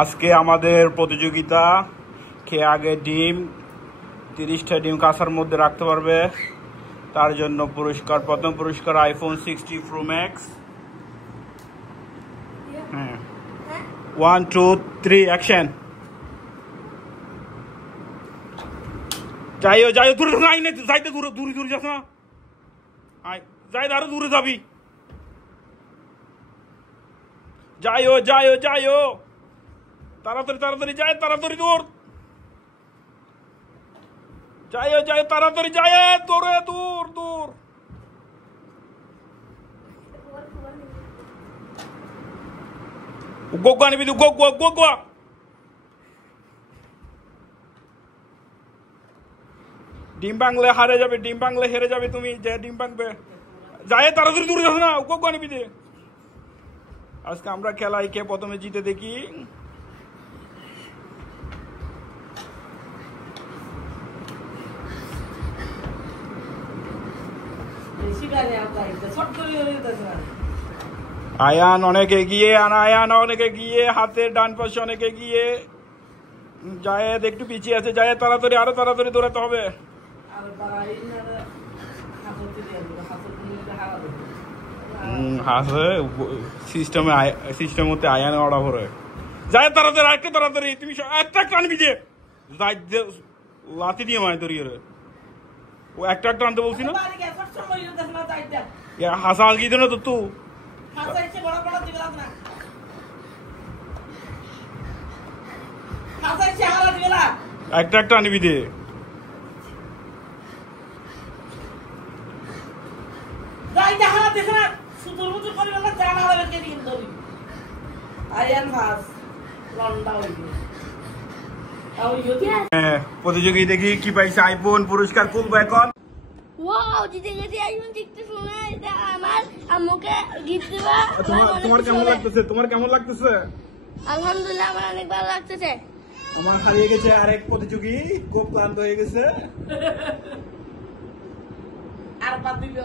আজকে আমাদের প্রতিযোগিতা কে আগে ডিম 30টা ডিম কাঁচার মধ্যে রাখতে পারবে তার জন্য পুরস্কার। প্রথম পুরস্কার আইফোন 60 প্রো ম্যাক্স। 1 2 3 অ্যাকশন। যাইও যাইও দূরে নাই না, যাইতে দূরে দূরে দূরে যাস না, যাই আরো দূরে যাবি। যাইও যাইও যাইও, তাড়াতাড়ি তাড়াতাড়ি যায়, তাড়াতাড়ি দৌড়, যাইও যাইও তাড়াতাড়ি যায়, দৌড়ে দূর দূর। গোগুয়া নিবি, গোগুয়া গোগুয়া। ডিম ভাঙলে হারে যাবে, ডিম ভাঙলে হেরে যাবে তুমি। যে ডিম ভাঙবে যায় তাড়াতাড়ি দূরে যাবে না, গোগুয়া নিবি দে। আজকে আমরা খেলাই কে প্রথমে জিতে দেখি। আয়ান অনেক এগিয়ে, আয়ান অনেক এগিয়ে, হাতের ডান পাশে অনেক এগিয়ে। জায়েদ একটু পিছিয়ে আছে, জায়েদ তাড়াতাড়ি আরো তাড়াতাড়ি দৌড়াতে হবে। সিস্টেম হতে আয়ান অর্ডার করে যায়, তাড়াতাড়ি আরেকটু তাড়াতাড়ি। তুমি একটা টানবি যে লাথি দিয়ে মায় তরিয়ে ও একটা একটা আনতে বলছি না, হাসা কি দেন তো তু একটা একটা আনবি দে। প্রতিযোগী দেখি কি পাইছে, আইফোন পুরস্কার খুলবো এখন। তোমার কেমন লাগতেছে, তোমার কেমন লাগতেছে? আলহামদুলিল্লাহ আমার অনেক ভালো লাগতেছে। তোমার হারিয়ে গেছে আরেক প্রতিযোগী, খুব ক্লান্ত হয়ে গেছে। আর বাদ দিল